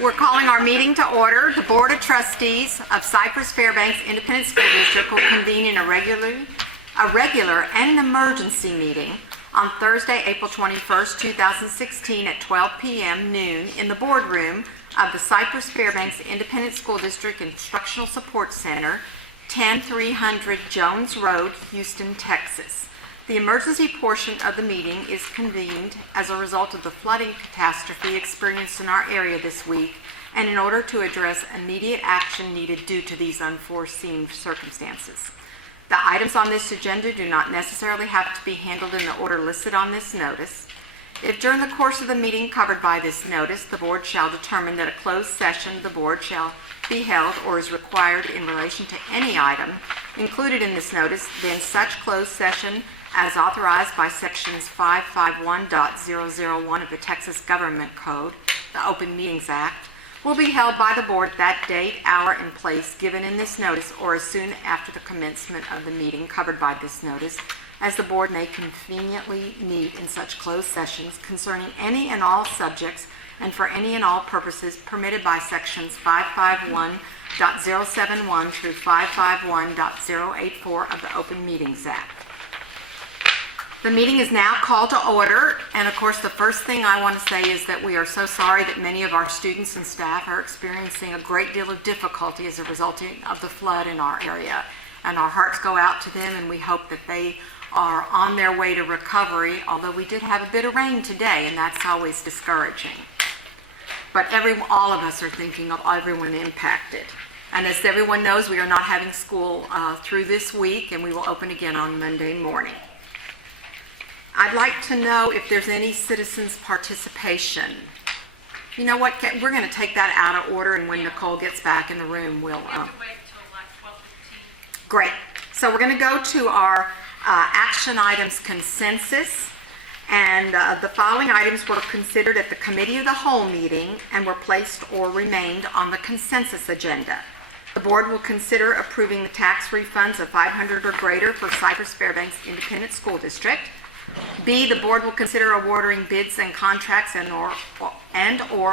We're calling our meeting to order. The Board of Trustees of Cypress-Fairbanks Independent School District will convene in a regular and an emergency meeting on Thursday, April 21st, 2016 at 12 p.m. noon in the boardroom of the Cypress-Fairbanks Independent School District Instructional Support Center, 10300 Jones Road, Houston, Texas. The emergency portion of the meeting is convened as a result of the flooding catastrophe experienced in our area this week and in order to address immediate action needed due to these unforeseen circumstances. The items on this agenda do not necessarily have to be handled in the order listed on this notice. If during the course of the meeting covered by this notice, the board shall determine that a closed session of the board shall be held or is required in relation to any item included in this notice, then such closed session as authorized by sections 551.001 of the Texas Government Code, the Open Meetings Act, will be held by the board at that date, hour, and place given in this notice or as soon after the commencement of the meeting covered by this notice as the board may conveniently meet in such closed sessions concerning any and all subjects and for any and all purposes permitted by sections 551.071 through 551.084 of the Open Meetings Act. The meeting is now called to order, and of course the first thing I want to say is that we are so sorry that many of our students and staff are experiencing a great deal of difficulty as a result of the flood in our area. And our hearts go out to them, and we hope that they are on their way to recovery, although we did have a bit of rain today, and that's always discouraging. But all of us are thinking of everyone impacted. And as everyone knows, we are not having school through this week, and we will open again on Monday morning. I'd like to know if there's any citizens' participation. You know what, we're going to take that out of order, and when Nicole gets back in the room, we'll... We have to wait until like 12:15. Great. So we're going to go to our action items consensus, and the following items were considered at the Committee of the Whole meeting and were placed or remained on the consensus agenda. The board will consider approving the tax refunds of $500 or greater for Cypress-Fairbanks Independent School District. B, the board will consider awarding bids and contracts and or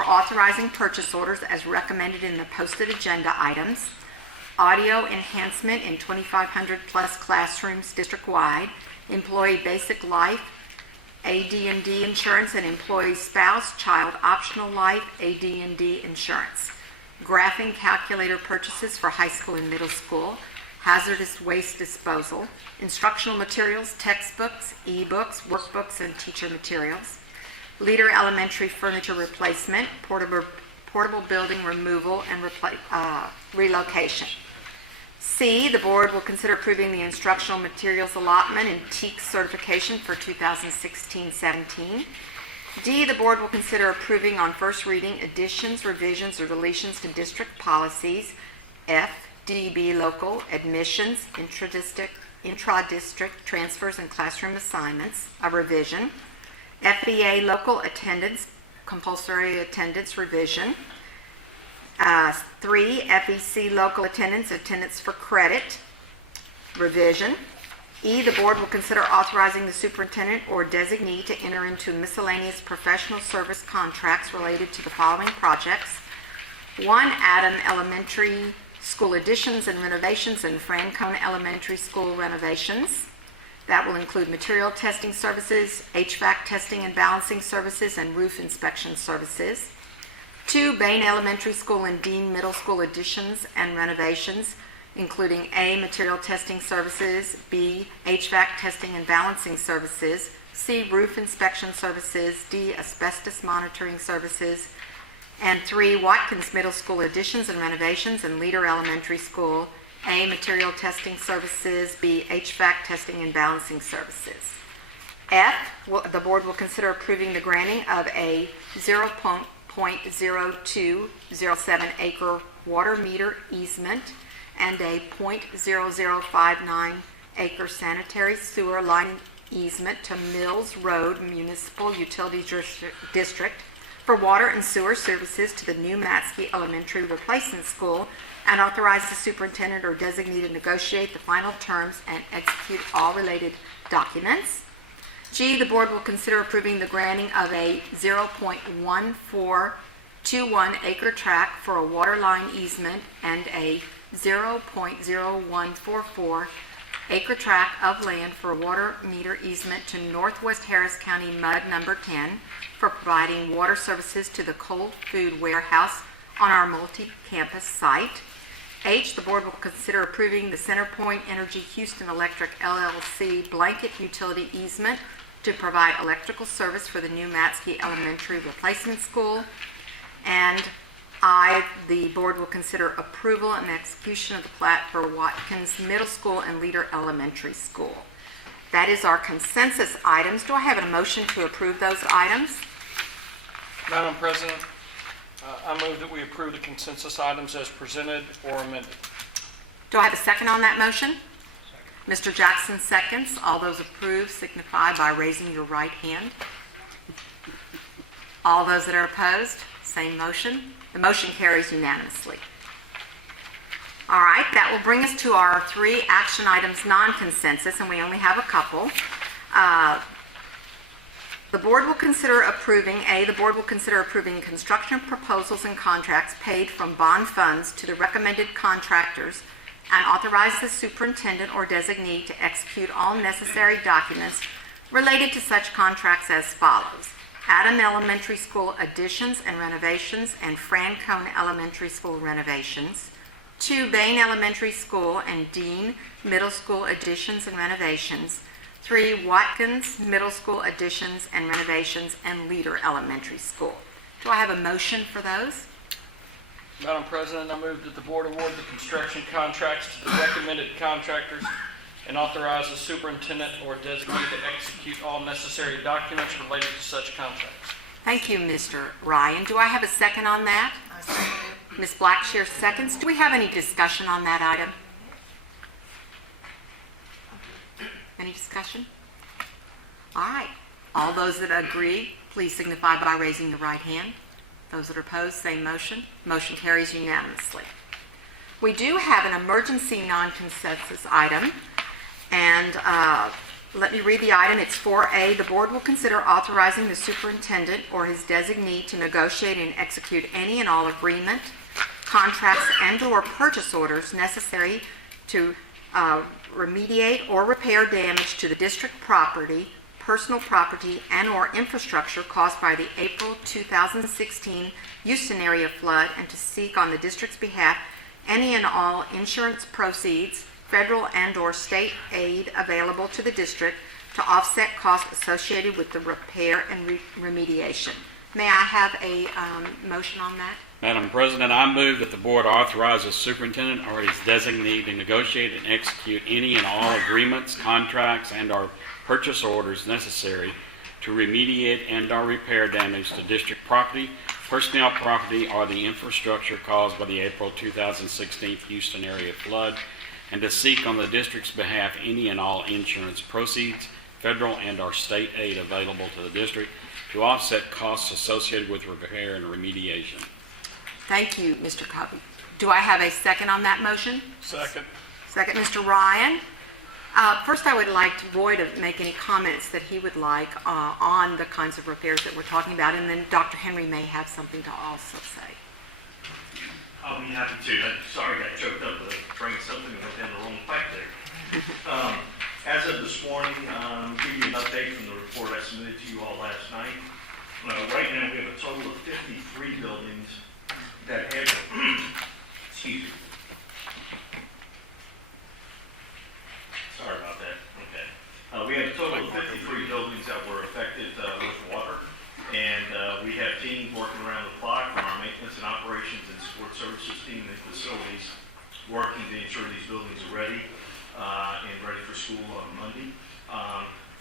authorizing purchase orders as recommended in the posted agenda items. Audio enhancement in 2,500 plus classrooms district-wide, employee basic life, AD&D insurance, and employee spouse, child optional life, AD&D insurance. Graphing calculator purchases for high school and middle school, hazardous waste disposal, instructional materials, textbooks, e-books, workbooks, and teacher materials, Leader Elementary furniture replacement, portable building removal, and relocation. C, the board will consider approving the instructional materials allotment and TEAC certification for 2016-17. D, the board will consider approving on first reading additions, revisions, or deletions to district policies. F, DB local admissions, intra-district transfers and classroom assignments, a revision. FBA local attendance, compulsory attendance revision. 3, FEC local attendance for credit, revision. E, the board will consider authorizing the superintendent or designee to enter into miscellaneous professional service contracts related to the following projects. 1, Adam Elementary School additions and renovations and Francona Elementary School renovations. That will include material testing services, HVAC testing and balancing services, and roof inspection services. 2, Bain Elementary School and Dean Middle School additions and renovations, including A, material testing services, B, HVAC testing and balancing services, C, roof inspection services, D, asbestos monitoring services, and 3, Watkins Middle School additions and renovations and Leader Elementary School, A, material testing services, B, HVAC testing and balancing services. F, the board will consider approving the granting of a 0.0207 acre water meter easement and a 0.0059 acre sanitary sewer line easement to Mills Road Municipal Utility District for water and sewer services to the new Matsky Elementary Replacement School, and authorize the superintendent or designee to negotiate the final terms and execute all related documents. G, the board will consider approving the granting of a 0.14 acre tract for a water line easement and a 0.0144 acre tract of land for a water meter easement to Northwest Harris County Mud Number 10 for providing water services to the cold food warehouse on our multi-campus site. H, the board will consider approving the CenterPoint Energy Houston Electric LLC blanket utility easement to provide electrical service for the new Matsky Elementary Replacement School. And I, the board will consider approval and execution of the plat for Watkins Middle School and Leader Elementary School. That is our consensus items. Do I have a motion to approve those items? Madam President, I move that we approve the consensus items as presented or amended. Do I have a second on that motion? Mr. Jackson seconds. All those approve signify by raising your right hand. All those that are opposed, same motion. The motion carries unanimously. All right, that will bring us to our 3 action items non-consensus, and we only have a couple. The board will consider approving, the board will consider approving construction proposals and contracts paid from bond funds to the recommended contractors and authorize the superintendent or designee to execute all necessary documents related to such contracts as follows: Adam Elementary School additions and renovations and Francone Elementary School renovations. 2, Bain Elementary School and Dean Middle School additions and renovations. 3, Watkins Middle School additions and renovations and Leader Elementary School. Do I have a motion for those? Madam President, I move that the board award the construction contracts to the recommended contractors and authorize the superintendent or designee to execute all necessary documents related to such contracts. Thank you, Mr. Ryan. Do I have a second on that? Ms. Blackshear seconds. Do we have any discussion on that item? Any discussion? All right. All those that agree, please signify by raising the right hand. Those that are opposed, same motion. Motion carries unanimously. We do have an emergency non-consensus item, and let me read the item. It's 4A. The board will consider authorizing the superintendent or his designee to negotiate and execute any and all agreement, contracts, and/or purchase orders necessary to remediate or repair damage to the district property, personal property, and/or infrastructure caused by the April 2016 Houston area flood, and to seek on the district's behalf any and all insurance proceeds, federal and/or state aid available to the district to offset costs associated with the repair and remediation. May I have a motion on that? Madam President, I move that the board authorize the superintendent or his designee to negotiate and execute any and all agreements, contracts, and/or purchase orders necessary to remediate and/or repair damage to district property, personnel property, or the infrastructure caused by the April 2016 Houston area flood, and to seek on the district's behalf any and all insurance proceeds, federal and/or state aid available to the district to offset costs associated with repair and remediation. Thank you, Mr. Covey. Do I have a second on that motion? Second. Second, Mr. Ryan. First, I would like Roy to make any comments that he would like on the kinds of repairs that we're talking about, and then Dr. Henry may have something to also say. I'll be happy to. I'm sorry I got choked up with drank something and went down the wrong pipe there. As of this morning, give you an update from the report I submitted to you all last night. Right now, we have a total of 53 buildings that have, excuse me. Sorry about that. Okay. We have a total of 53 buildings that were affected with water, and we have teams working around the clock from our maintenance and operations and support services team and facilities working to ensure these buildings are ready and ready for school on Monday.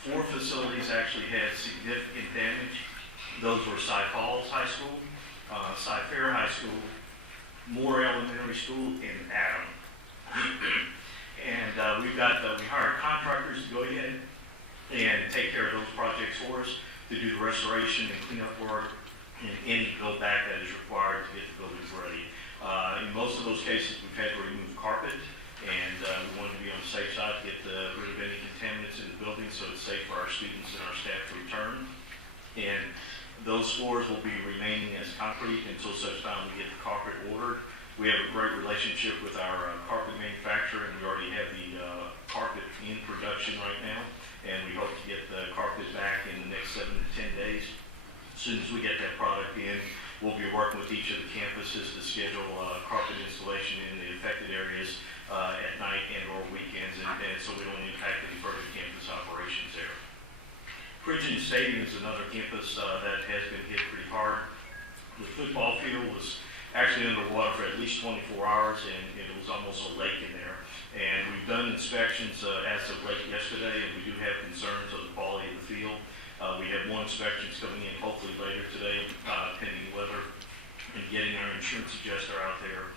4 facilities actually had significant damage. Those were Cy Falls High School, Cy Fair High School, Moore Elementary School, and Adam. And we hired contractors to go ahead and take care of those projects for us, to do the restoration and cleanup work and any build back that is required to get the buildings ready. In most of those cases, we've had to remove carpet, and we wanted to be on the safe side to get rid of any contaminants in the building so it's safe for our students and our staff to return. And those floors will be remaining as concrete until such time we get the carpet ordered. We have a great relationship with our carpet manufacturer, and we already have the carpet in production right now, and we hope to get the carpet back in the next 7 to 10 days. As soon as we get that product in, we'll be working with each of the campuses to schedule carpet installation in the affected areas at night and or weekends, and so we don't impact any further campus operations there. Bridgeton Stadium is another campus that has been hit pretty hard. The football field was actually underwater for at least 24 hours, and it was almost a lake in there. And we've done inspections as of late yesterday, and we do have concerns of the quality of the field. We have more inspections coming in hopefully later today, pending weather, and getting our insurance adjuster out there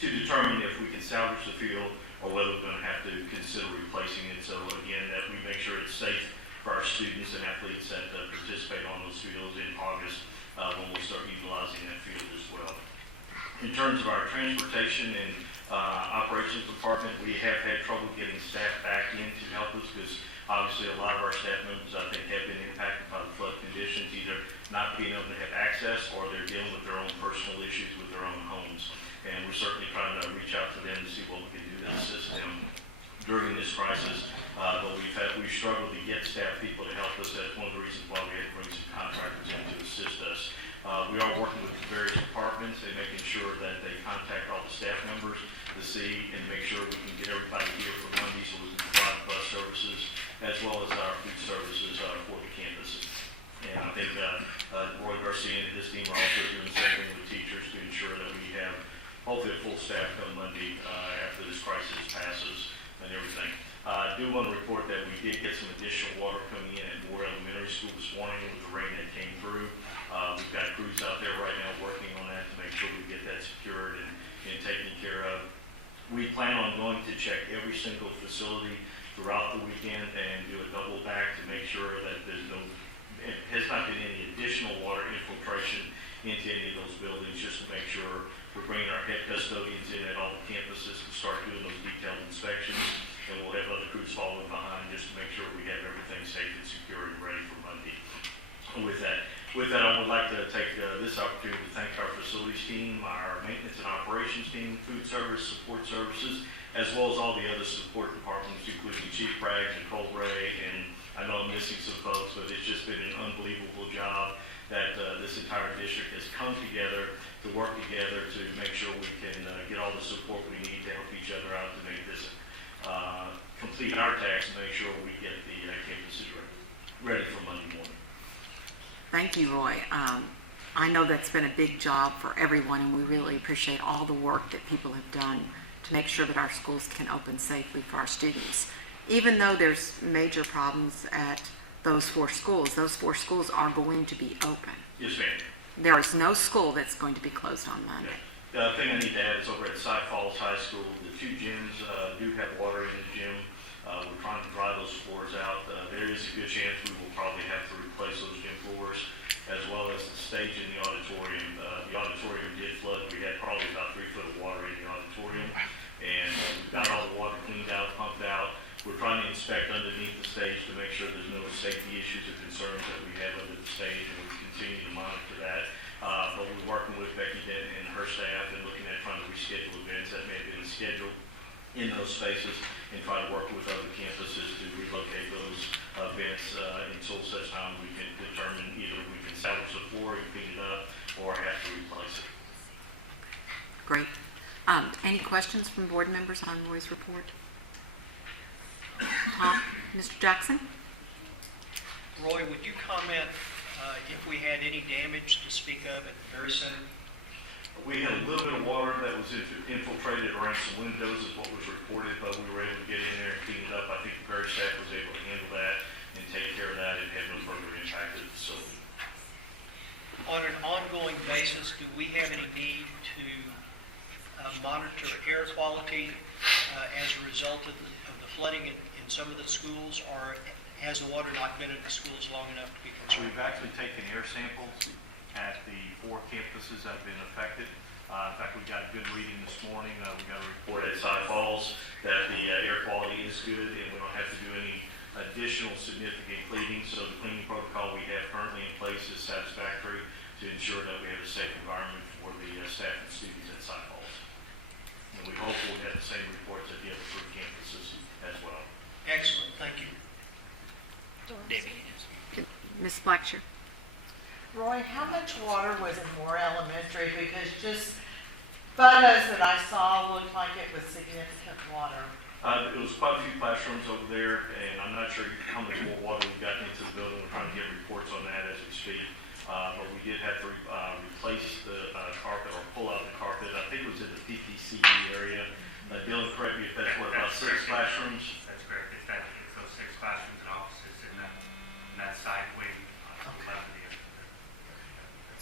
to determine if we can salvage the field or whether we're going to have to consider replacing it. So again, that we make sure it's safe for our students and athletes that participate on those fields in August when we start utilizing that field as well. In terms of our transportation and operations department, we have had trouble getting staff back in to help us because obviously a lot of our staff members, I think, have been impacted by the flood conditions, either not being able to have access or they're dealing with their own personal issues with their own homes. And we're certainly trying to reach out to them to see what we can do to assist them during this crisis. But we've struggled to get staff people to help us. That's one of the reasons why we had to bring some contractors in to assist us. We are working with the various departments and making sure that they contact all the staff members to see and make sure we can get everybody here for Monday so we can provide bus services as well as our food services for the campuses. And I think Roy Garcia and his team are also doing the same thing with teachers to ensure that we have hopefully a full staff come Monday after this crisis passes and everything. I do want to report that we did get some additional water coming in at Moore Elementary School this morning with the rain that came through. We've got crews out there right now working on that to make sure we get that secured and taken care of. We plan on going to check every single facility throughout the weekend and do a double back to make sure that there has not been any additional water infiltration into any of those buildings, just to make sure we're bringing our head custodians in at all the campuses to start doing those detailed inspections, and we'll have other crews following behind just to make sure we have everything safe and secure and ready for Monday. With that, I would like to take this opportunity to thank our facilities team, our maintenance and operations team, food service, support services, as well as all the other support departments, including Chief Bragg and Cole Ray, and I know I'm missing some folks, but it's just been an unbelievable job that this entire district has come together to work together to make sure we can get all the support we need to help each other out to make this complete our task and make sure we get the campuses ready for Monday morning. Thank you, Roy. I know that's been a big job for everyone, and we really appreciate all the work that people have done to make sure that our schools can open safely for our students. Even though there's major problems at those four schools are going to be open. Yes, ma'am. There is no school that's going to be closed on Monday. The thing I need to add is over at Cy Falls High School, the two gyms do have water in the gym. We're trying to dry those floors out. There is a good chance we will probably have to replace those gym floors, as well as the stage in the auditorium. The auditorium did flood. We had probably about 3 foot of water in the auditorium, and we've got all the water cleaned out, pumped out. We're trying to inspect underneath the stage to make sure there's no safety issues or concerns that we have under the stage, and we continue to monitor that. But we're working with Becky Denton and her staff and looking at trying to reschedule events that may have been scheduled in those spaces and try to work with other campuses to relocate those events until such time we can determine either we can salvage the floor and clean it up or have to replace it. Great. Any questions from board members on Roy's report? Tom? Mr. Jackson? Roy, would you comment if we had any damage to speak of at the Berry Center? We had a little bit of water that was infiltrated around some windows is what was reported, but we were able to get in there and clean it up. I think the Berry staff was able to handle that and take care of that and had no further impact to the facility. On an ongoing basis, do we have any need to monitor air quality as a result of the flooding in some of the schools, or has the water not been in the schools long enough to be concerned? We've actually taken air samples at the 4 campuses that have been affected. In fact, we got a good reading this morning. We got a report at Cy Falls that the air quality is good and we don't have to do any additional significant cleaning. So the cleaning protocol we have currently in place is satisfactory. to ensure that we have a safe environment for the staff and students at Cy Falls. And we hope we'll get the same reports at the other three campuses as well. Excellent, thank you. Ms. Blackshear? Roy, how much water was in Moore Elementary? Because just photos that I saw looked like it was significant water. It was quite a few classrooms over there, and I'm not sure how much more water we've gotten into the building. We're trying to get reports on that as we speak. But we did have to replace the carpet or pull out the carpet. I think it was in the PTCD area. Dylan, correct me if that's what, about 6 classrooms? That's correct. It's those 6 classrooms and offices in that side wing on the left of the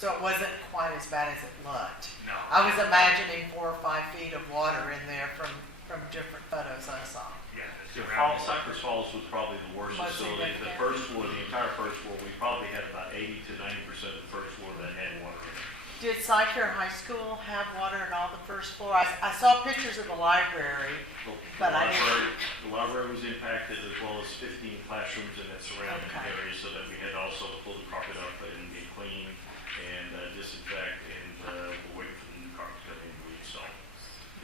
So it wasn't quite as bad as it looked. No. I was imagining 4 or 5 feet of water in there from different photos I saw. Yeah, The the surrounding. Cypress Falls was probably the worst Most facility. The significant. first floor, the entire first floor, we probably had about 80 to 90% of the first floor that had water in it. Did Cypress High School have water in all the first floor? I saw pictures of the library. But I didn't- The library was impacted, as well as 15 classrooms in that surrounding Okay. area, so that we had to also pull the carpet up and get clean and disinfect, and we're waiting for the new carpet to come in and reinstall.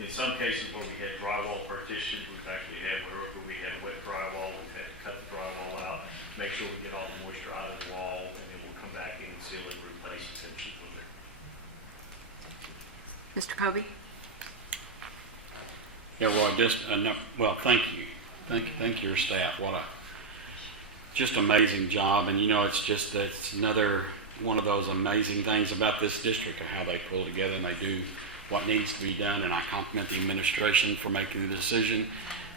In some cases where we had drywall partitions, we've actually had where we had wet drywall, we've had to cut the drywall out, make sure we get all the moisture out of the wall, and then we'll come back in and seal it and replace essentially with it. Mr. Kobe? Yeah, well, well, thank you. Thank your staff. What a just amazing job. And it's another one of those amazing things about this district of how they pull together and they do what needs to be done. And I compliment the administration for making the decision.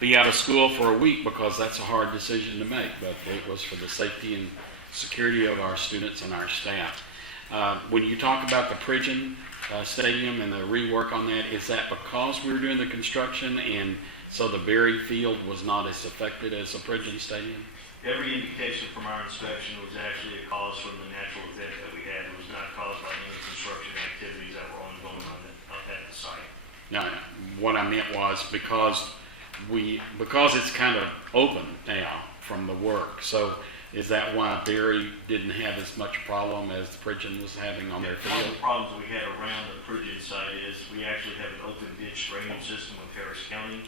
Be out of school for a week, because that's a hard decision to make, but it was for the safety and security of our students and our staff. When you talk about the Pridgeon Stadium and the rework on that, is that because we were doing the construction and so the Berry Field was not as affected as the Pridgeon Stadium? Every indication from our inspection was actually a cause from the natural event that we had. It was not caused by any construction activities that were ongoing at the site. No, what I meant was because it's kind of open now from the work. So is that why Berry didn't have as much problem as Pridgeon was having on their One of field? the problems we had around the Pridgeon site is we actually have an open ditch drainage system with Harris County.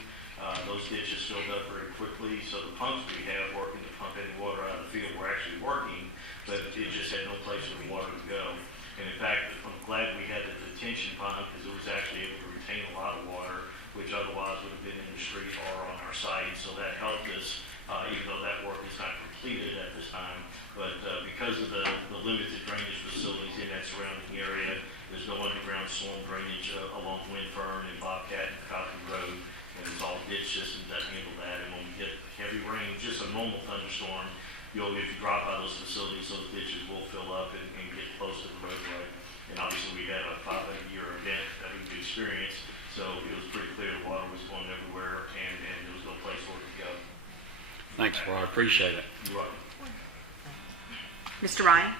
Those ditches filled up very quickly, so the pumps we have working to pump any water out of the field were actually working, but it just had no place for the water to go. And in fact, I'm glad we had the detention pond, because it was actually able to retain a lot of water, which otherwise would have been in the street or on our site. So that helped us, even though that work is not completed at this time. But because of the limited drainage facilities in that surrounding area, there's no underground storm drainage along Windfern and Bobcat and Coffee Road. And it's all ditch systems that handle that. And when we get heavy rain, just a normal thunderstorm, if you drop out those facilities, those ditches will fill up and get close to the roadway. And obviously, we had a 500-year event that we've experienced, so it was pretty clear the water was going everywhere, and there was no place for it to go. Thanks, Roy. I appreciate it. You're welcome. Mr. Ryan?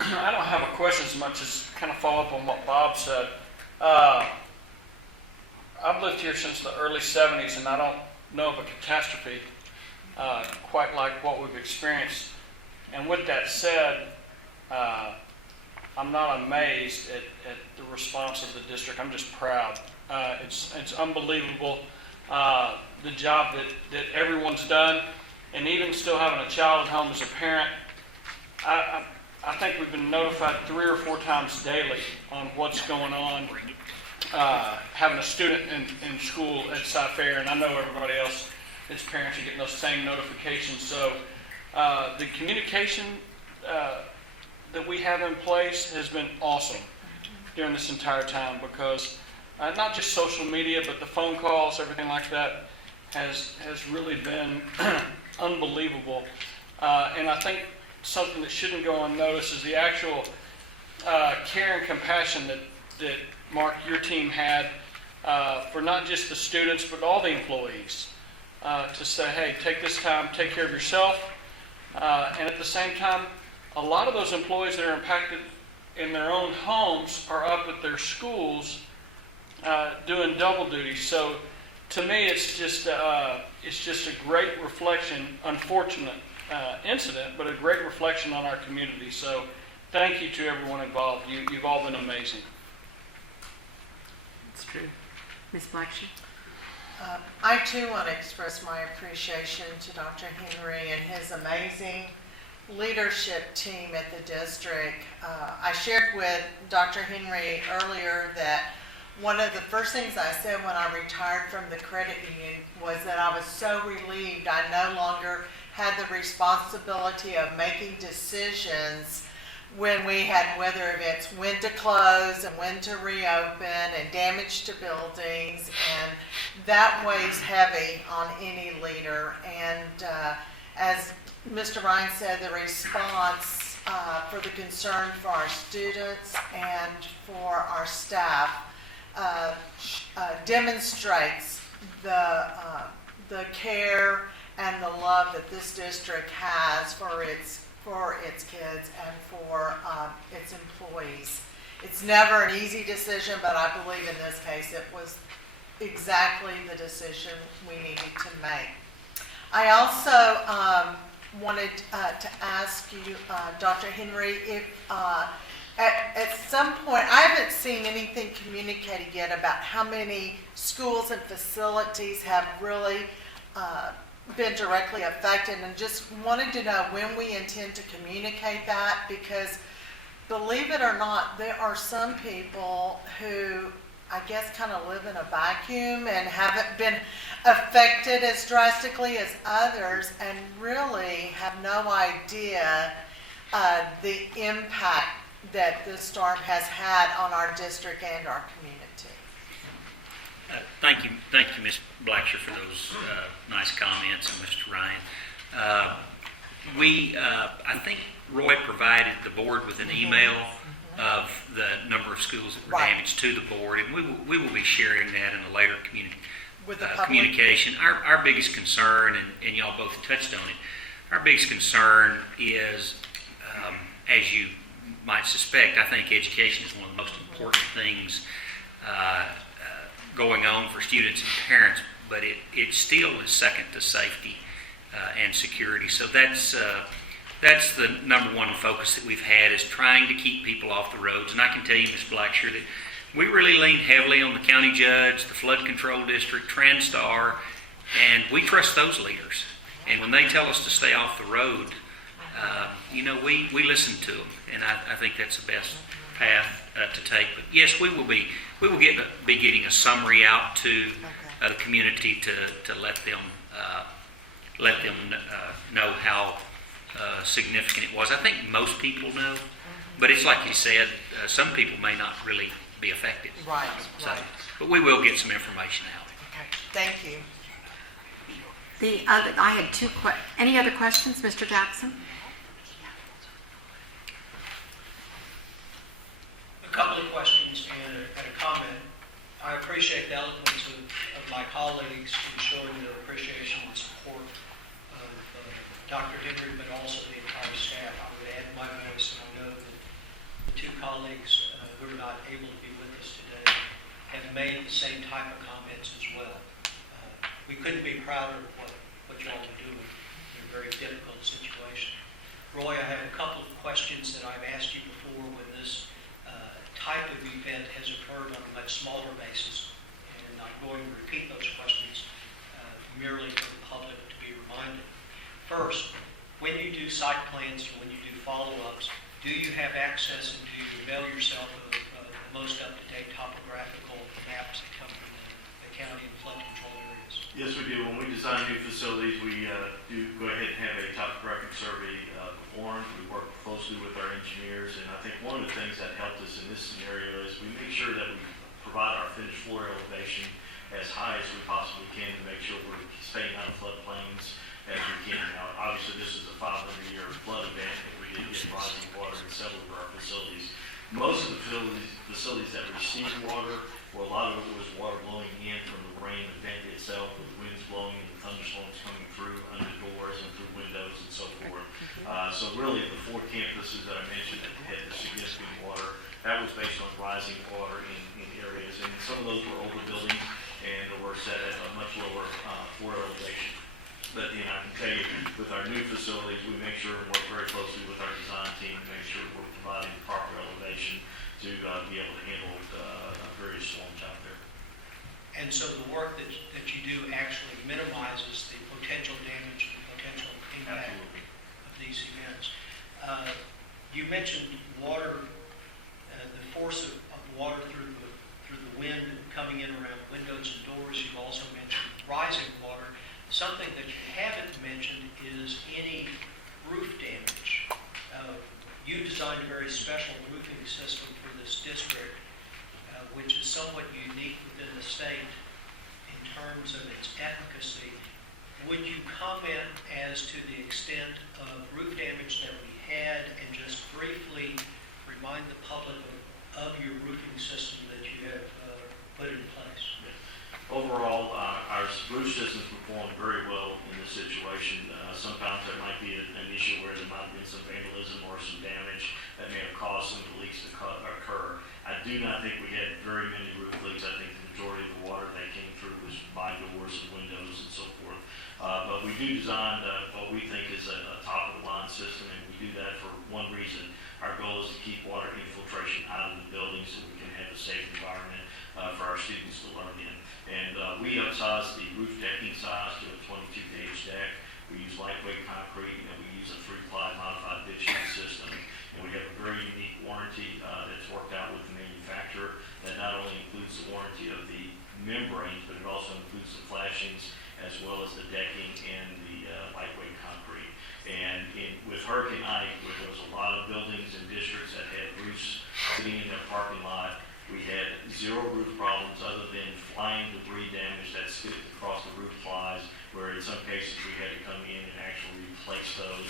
I don't have a question as much as kind of follow up on what Bob said. I've lived here since the early 70s, and I don't know of a catastrophe quite like what we've experienced. And with that said, I'm not amazed at the response of the district. I'm just proud. It's unbelievable, the job that everyone's done, and even still having a child at home as a parent. I think we've been notified 3 or 4 times daily on what's going on, having a student in school at Cy-Fair, and I know everybody else, its parents, are getting those same notifications. So the communication that we have in place has been awesome during this entire time, because not just social media, but the phone calls, everything like that has really been unbelievable. And I think something that shouldn't go unnoticed is the actual care and compassion that Mark, your team had for not just the students, but all the employees, to say, hey, take this time, take care of yourself. And at the same time, a lot of those employees that are impacted in their own homes are up at their schools doing double duty. So to me, it's just a great reflection, unfortunate incident, but a great reflection on our community. So Thank you to everyone involved. You've all been amazing. It's true. Ms. Blackshear? I too want to express my appreciation to Dr. Henry and his amazing leadership team at the district. I shared with Dr. Henry earlier that one of the first things I said when I retired from the credit union was that I was so relieved I no longer had the responsibility of making decisions when we had weather events, when to close and when to reopen, and damage to buildings, and that weighs heavy on any leader. And as Mr. Ryan said, the response for the concern for our students and for our staff demonstrates the care and the love that this district has for its kids and for its employees. It's never an easy decision, but I believe in this case it was exactly the decision we needed to make. I also wanted to ask you, Dr. Henry, if at some point, I haven't seen anything communicated yet about how many schools and facilities have really been directly affected, and just wanted to know when we intend to communicate that, because believe it or not, there are some people who I guess kind of live in a vacuum and haven't been affected as drastically as others, and really have no idea the impact that this storm has had on our district and our community. Thank you, Ms. Blackshear, for those nice comments, and Mr. Ryan. I think Roy provided the board with an email of the number of schools that were Right. damaged to the board, and we will be sharing that in a later With the public. communication. Our biggest concern, and y'all both touched on it, our biggest concern is, as you might suspect, I think education is one of the most important things going on for students and parents, but it still is second to safety and security. So that's the number one focus that we've had, is trying to keep people off the roads. And I can tell you, Ms. Blackshear, that we really lean heavily on the county judge, the flood control district, Transtar, and we trust those leaders. And when they tell us to stay off the road, we listen to them, and I think that's the best path to take. But yes, we will be getting a summary out to the community to let them know how significant it was. I think most people know, but it's like you said, some people may not really be affected. Right, So, right. but we will get some information out. Okay, thank you. I had any other questions, Mr. Jackson? A couple of questions and a comment. I appreciate the eloquence of my colleagues in showing their appreciation and support of Dr. Henry, but also the entire staff. I would add my voice, and I know that the two colleagues who are not able to be with us today have made the same type of comments as well. We couldn't be prouder of what you all are doing in a very difficult situation. Roy, I have a couple of questions that I've asked you before when this type of event has occurred on a much smaller basis, and I'm going to repeat those questions merely for the public to be reminded. First, when you do site plans and when you do follow-ups, do you have access and do you avail yourself of the most up-to-date topographical maps that come from the county and flood control areas? Yes, we do. When we design new facilities, we do go ahead and have a topographic survey performed. We work closely with our engineers, and I think one of the things that helped us in this scenario is we make sure that we provide our finished floor elevation as high as we possibly can to make sure we're staying out of floodplains as we can. Now, obviously, this is a 500-year flood event, but we did get rising water in several of our facilities. Most of the facilities that received water, well, a lot of it was water blowing in from the rain event itself, with winds blowing and thunderstorms coming through under doors and through windows and so forth. So really, the 4 campuses that I mentioned that had the significant water, that was based on rising water in areas. And some of those were older buildings and were set at a much lower floor elevation. But then I can tell you, with our new facilities, we make sure and work very closely with our design team to make sure we're providing the proper elevation to be able to handle various storms out there. And so the work that you do actually minimizes the potential damage and potential impact Absolutely. of these events. You mentioned water, the force of water through the wind coming in around windows and doors. You've also mentioned rising water. Something that you haven't mentioned is any roof damage. You designed a very special roofing system for this district, which is somewhat unique within the state in terms of its efficacy. Would you comment as to the extent of roof damage that we had, and just briefly remind the public of your roofing system that you have put in place? Overall, our roof systems perform very well in this situation. Sometimes there might be an issue where there might have been some vandalism or some damage that may have caused some of the leaks to occur. I do not think we had very many roof leaks. I think the majority of the water that came through was by doors and windows and so forth. But we do design what we think is a top-of-the-line system, and we do that for one reason. Our goal is to keep water infiltration out of the building so we can have a safe environment for our students to learn in. And we upsize the roof decking size to a 22-gauge deck. We use lightweight concrete, and we use a 3-ply modified ditch system. And we have a very unique warranty that's worked out with the manufacturer that not only includes the warranty of the membranes, but it also includes the flashings as well as the decking and the lightweight concrete. And with Hurricane Ike, where there was a lot of buildings and districts that had roofs sitting in their parking lot, we had 0 roof problems other than flying debris damage that skipped across the roof plies, where in some cases we had to come in and actually replace those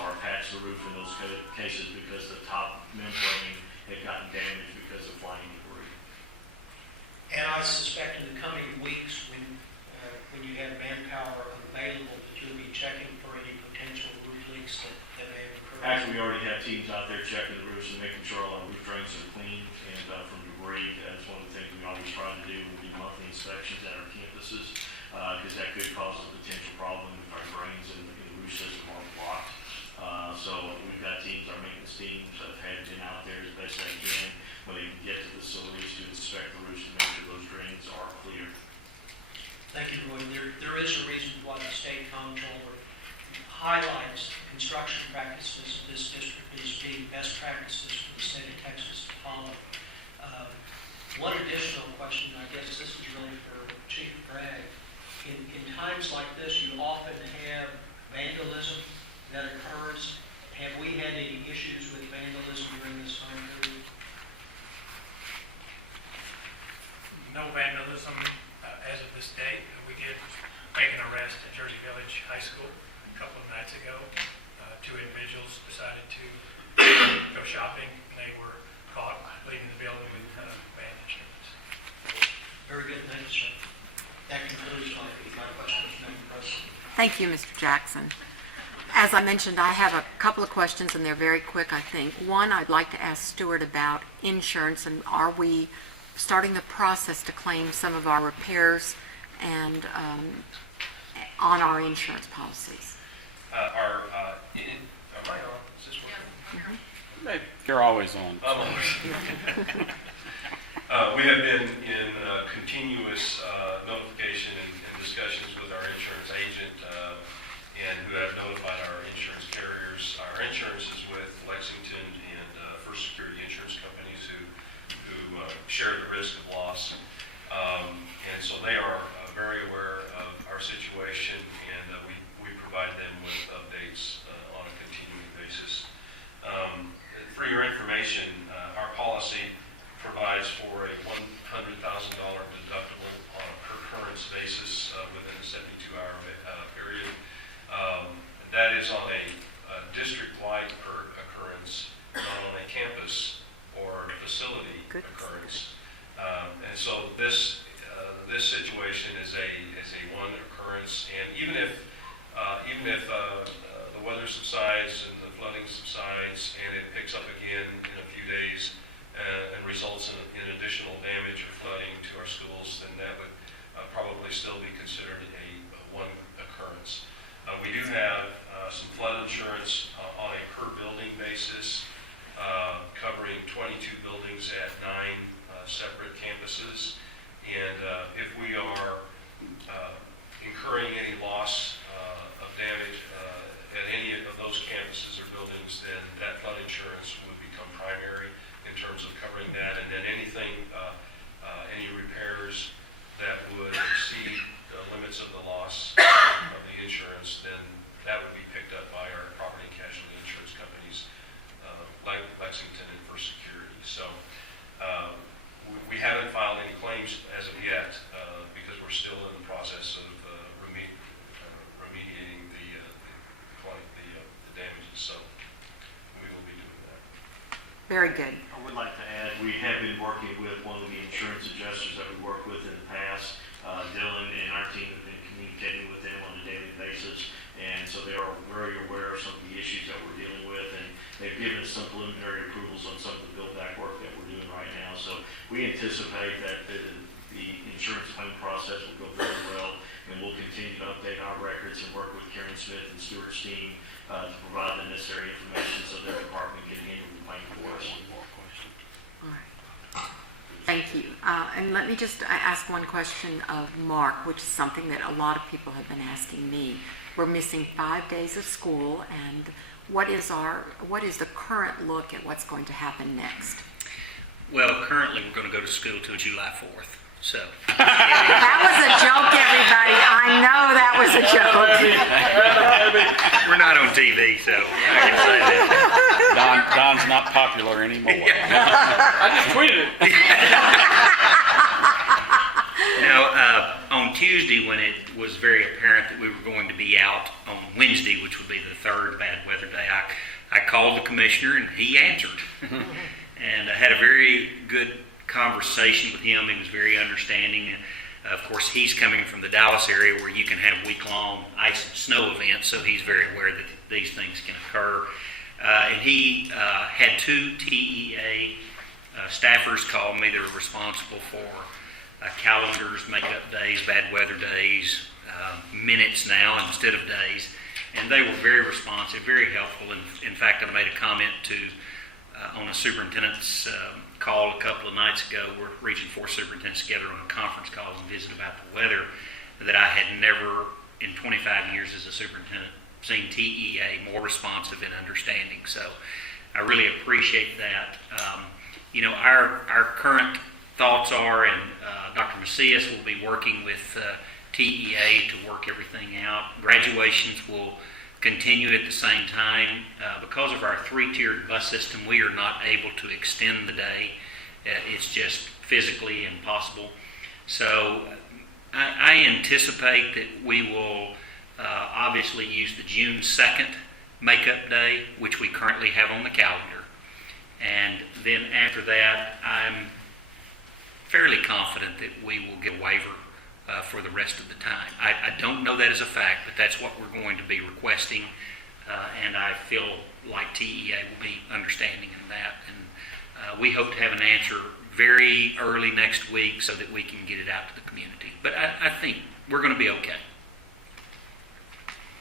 or patch the roof in those cases because the top membrane had gotten damaged because of flying debris. And I suspect in the coming weeks, when you have manpower available, that you'll be checking for any potential roof leaks that may have occurred. Actually, we already have teams out there checking the roofs and making sure all our roof drains are clean and from debris. That's one of the things we always try to do. We do monthly inspections at our campuses because that could cause a potential problem if our drains in the roof system are blocked. So we've got teams, our maintenance teams have been out there as best they can when they get to the facilities to inspect the roofs and make sure those drains are clear. Thank you, Roy. There is a reason why the state comptroller highlights construction practices of this district as being best practices for the state of Texas to follow. One additional question, I guess this is really for Chief Bragg. In times like this, you often have vandalism that occurs. Have we had any issues with vandalism during this time period? No vandalism as of this date. We did make an arrest at Jersey Village High School a couple of nights ago. 2 individuals decided to go shopping. They were caught leaving the building with bad insurance. Very good, thank you, sir. That concludes my questions, Madam President. Thank you, Mr. Jackson. As I mentioned, I have a couple of questions, and they're very quick, I think. One, I'd like to ask Stuart about insurance, and are we starting the process to claim some of our repairs and on our insurance policies? Am I on? Is this working? You're always on. We have been in continuous notification and discussions with our insurance agent and who have notified our insurance carriers. Our insurance is with Lexington and First Security insurance companies who share the risk of loss. And so they are very aware of our situation, and we provide them with updates on a continuing basis. For your information, our policy provides for a $100,000 deductible on a per occurrence basis within a 72-hour period. That is on a district-wide per occurrence, not on a campus or facility occurrence. And so this situation is a one occurrence, and even if the weather subsides and the flooding subsides and it picks up again in a few days and results in additional damage or flooding to our schools, then that would probably still be considered a one occurrence. Very good. I would like to add, we have been working with one of the insurance adjusters that we worked with in the past. Dylan and our team have been communicating with them on a daily basis, and so they are very aware of some of the issues that we're dealing with, and they've given us some preliminary approvals on some of the build-back work that we're doing right now. So we anticipate that the insurance claim process will go very well, and we'll continue to update our records and work with Karen Smith and Stuart's team to provide the necessary information so their department can handle the claim for us. All right. Thank you. And let me just ask one question of Mark, which is something that a lot of people have been asking me. We're missing 5 days of school, and what is the current look at what's going to happen next? Well, currently, we're going to go to school till July 4th, so. That was a joke, everybody. I know that was a joke. We're not on TV, so I can say that. Don's not popular anymore. I just tweeted it. Now, on Tuesday, when it was very apparent that we were going to be out on Wednesday, which would be the third bad weather day, I called the commissioner and he answered. And I had a very good conversation with him. He was very understanding. Of course, he's coming from the Dallas area where you can have week-long ice and snow events, so he's very aware that these things can occur. And he had 2 TEA staffers call me. They were responsible for calendars, makeup days, bad weather days, minutes now instead of days. And they were very responsive, very helpful. And in fact, I made a comment on a superintendent's call a couple of nights ago. We're Region 4 superintendents together on a conference call and visit about the weather, that I had never, in 25 years as a superintendent, seen TEA more responsive and understanding. So I really appreciate that. Our current thoughts are, and Dr. Macias will be working with TEA to work everything out. Graduations will continue at the same time. Because of our 3-tiered bus system, we are not able to extend the day. It's just physically impossible. So I anticipate that we will obviously use the June 2nd makeup day, which we currently have on the calendar. And then after that, I'm fairly confident that we will get a waiver for the rest of the time. I don't know that as a fact, but that's what we're going to be requesting, and I feel like TEA will be understanding in that. And we hope to have an answer very early next week so that we can get it out to the community. But I think we're going to be okay.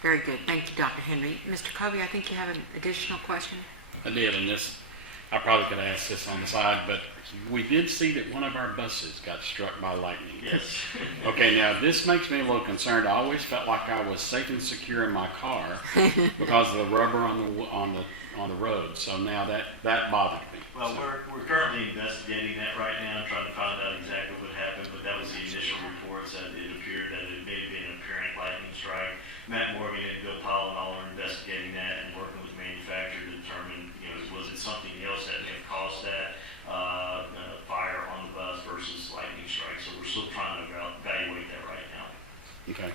Very good. Thank you, Dr. Henry. Mr. Covey, I think you have an additional question. I did, and I probably could ask this on the side, but we did see that one of our buses got struck by lightning. Yes. Okay, now this makes me a little concerned. I always felt like I was safe and secure in my car because of the rubber on the road. So now that bothered me. Well, we're currently investigating that right now, trying to find out exactly what happened, but that was the initial reports that it appeared that it may have been an apparent lightning strike. Matt Morgan and Bill Powell and all are investigating that and working with the manufacturer to determine, was it something else that may have caused that fire on the bus versus lightning strike. So we're still trying to evaluate that right now. Okay.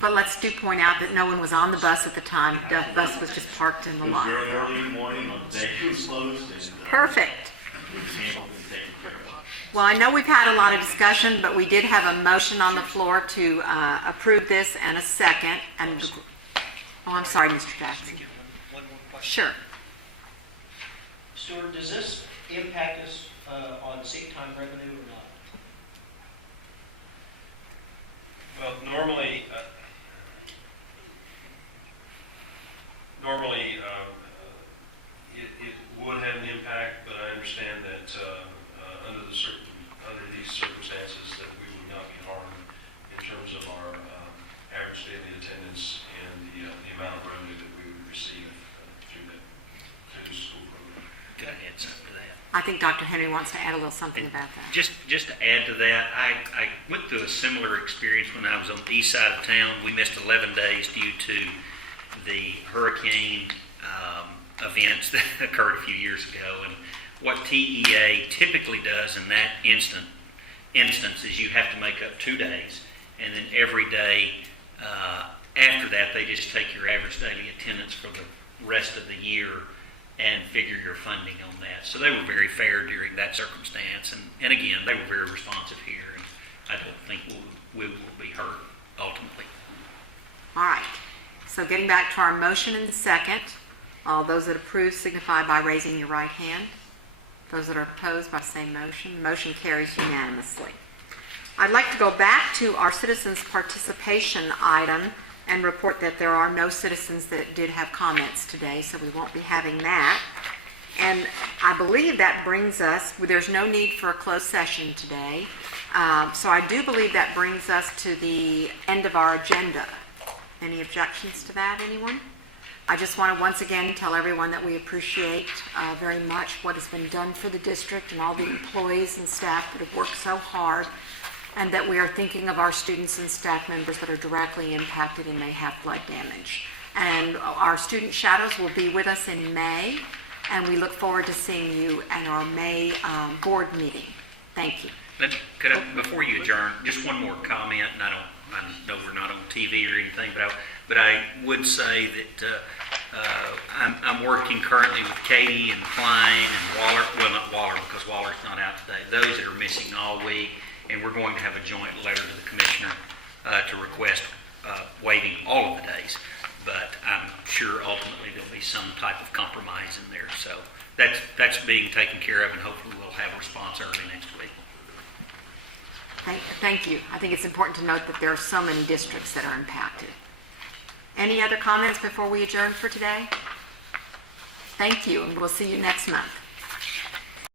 But let's do point out that no one was on the bus at the time. The bus was just parked in the It was lot. very early in the morning on the day it was closed. And, Perfect. It was handled and taken care of. Well, I know we've had a lot of discussion, but we did have a motion on the floor to approve this and a second. And I'm sorry, Mr. Jackson. One more question. Sure. Stuart, does this impact us on seat time revenue or not? Well, normally, it would have an impact, but I understand that under these circumstances, that we would not be harmed in terms of our average daily attendance and the amount of revenue that we would receive through the school program. Could I add something to that? I think Dr. Henry wants to add a little something about that. Just to add to that, I went through a similar experience when I was on the east side of town. We missed 11 days due to the hurricane events that occurred a few years ago. And what TEA typically does in that instance is you have to make up 2 days, and then every day after that, they just take your average daily attendance for the rest of the year and figure your funding on that. So they were very fair during that circumstance, and again, they were very responsive here, and I don't think we will be hurt ultimately. All right. So getting back to our motion in the second, all those that approve signify by raising your right hand. Those that are opposed by same motion. Motion carries unanimously. I'd like to go back to our citizens' participation item and report that there are no citizens that did have comments today, so we won't be having that. And I believe that brings us, there's no need for a closed session today. So I do believe that brings us to the end of our agenda. Any objections to that, anyone? I just want to once again tell everyone that we appreciate very much what has been done for the district and all the employees and staff that have worked so hard, and that we are thinking of our students and staff members that are directly impacted and may have flood damage. And our student shadows will be with us in May, and we look forward to seeing you at our May board meeting. Thank you. Could I, before you adjourn, just one more comment, and I know we're not on TV or anything, but I would say that I'm working currently with Katie and Klein and Waller, well, not Waller because Waller's not out today, those that are missing all week, and we're going to have a joint letter to the commissioner to request waiving all of the days, but I'm sure ultimately there'll be some type of compromise in there, so that's being taken care of, and hopefully we'll have a response early next week. Thank you. I think it's important to note that there are so many districts that are impacted. Any other comments before we adjourn for today? Thank you, and we'll see you next month.